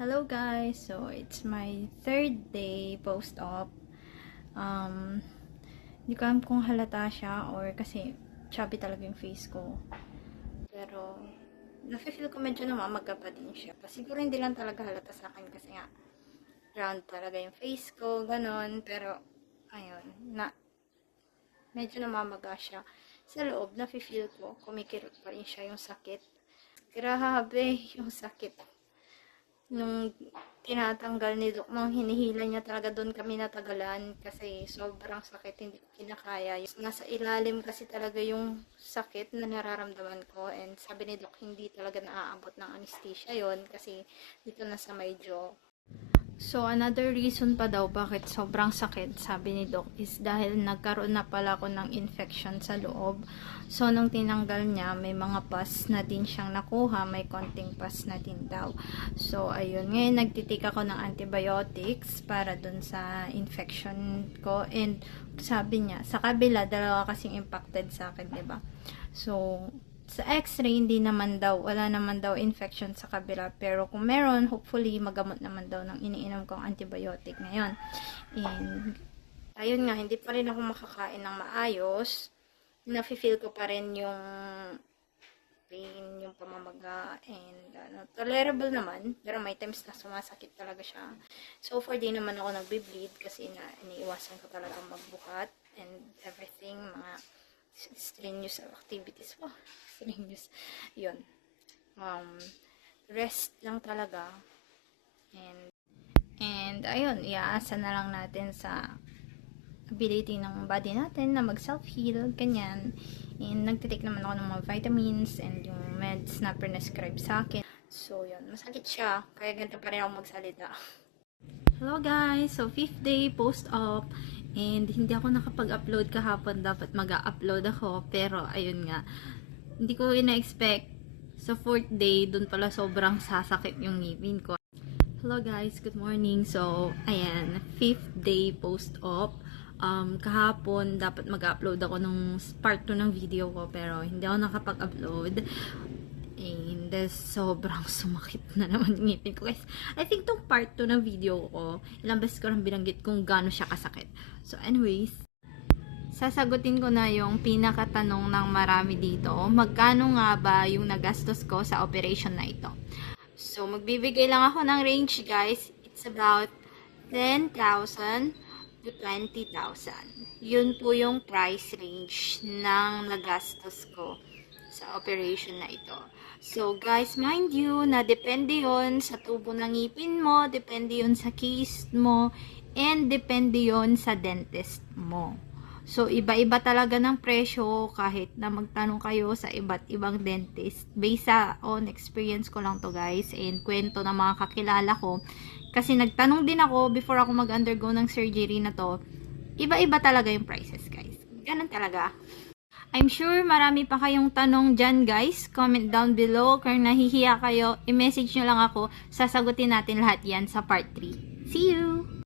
Hello guys! So, it's my third day post-op. Hindi ko alam kung halata siya or kasi chubby talaga yung face ko. Pero, nafe-feel ko medyo namamaga pa din siya. Siguro hindi lang talaga halata sa akin kasi nga round talaga yung face ko, ganon. Pero, ayun, medyo namamaga siya. Sa loob, nafe-feel ko, kumikirot pa rin siya yung sakit. Grabe yung sakit. Nung tinatanggal ni Doc, nung hinihila niya talaga doon kami natagalan kasi sobrang sakit, hindi ko kinakaya. Nasa ilalim kasi talaga yung sakit na nararamdaman ko, and sabi ni Doc hindi talaga naaabot ng anesthesia yon kasi dito na sa may jaw. So, another reason pa daw bakit sobrang sakit, sabi ni Doc, is dahil nagkaroon na pala ako ng infection sa loob. So, nung tinanggal niya, may mga pus na din siyang nakuha, may konting pus na din daw. So, ayun. Ngayon, nagtitik ako ng antibiotics para dun sa infection ko. And, sabi niya, sa kabila, dalawa kasing impacted sa akin, diba? So, sa x-ray, hindi naman daw, wala naman daw infection sa kabila. Pero kung meron, hopefully, magamot naman daw ng iniinom kong antibiotic ngayon. And, ayun nga, hindi pa rin ako makakain ng maayos. Nafe-feel ko pa rin yung pain, yung pamamaga, and tolerable naman. Pero may times na sumasakit talaga siya. So, for day naman ako nagbe-bleed kasi iniiwasan ko talaga magbukat and everything, mga strenuous activities ko. Strenuous. Yun. Rest lang talaga. And ayun, iaasa na lang natin sa ability ng body natin na mag-self-heal, ganyan. And nagtitake naman ako ng mga vitamins and yung meds na prescribe sa akin. So, yun. Masakit siya. Kaya ganito pa rin ako magsalita. Hello guys! So, 5th day post-op. And hindi ako nakapag-upload kahapon. Dapat mag-upload ako. Pero, ayun nga. Hindi ko ina-expect. Sa 4th day, dun pala sobrang sasakit yung ngipin ko. Hello guys! Good morning! So, ayan. 5th day post-op. Kahapon, dapat mag-upload ako nung part 2 ng video ko. Pero, hindi ako nakapag-upload. And sobrang sumakit na naman yung ngipin ko. Guys, I think tong part 2 ng video ko, ilang beses ko lang binanggit kung gaano siya kasakit. So, anyways, sasagutin ko na yung pinakatanong ng marami dito. Magkano nga ba yung nagastos ko sa operation na ito? So, magbibigay lang ako ng range, guys. It's about 10,000 to 20,000. Yun po yung price range ng nagastos ko sa operation na ito. So, guys, mind you, na depende yon sa tubo ng ngipin mo, depende yon sa case mo, and depende yon sa dentist mo. So, iba-iba talaga ng presyo kahit na magtanong kayo sa iba't ibang dentist. Based on experience ko lang to, guys, and kwento ng mga kakilala ko. Kasi nagtanong din ako before ako mag-undergo ng surgery na to. Iba-iba talaga yung prices, guys. Ganun talaga. I'm sure marami pa kayong tanong dyan, guys. Comment down below. Kung nahihiya kayo, i-message nyo lang ako. Sasagutin natin lahat yan sa part 3. See you!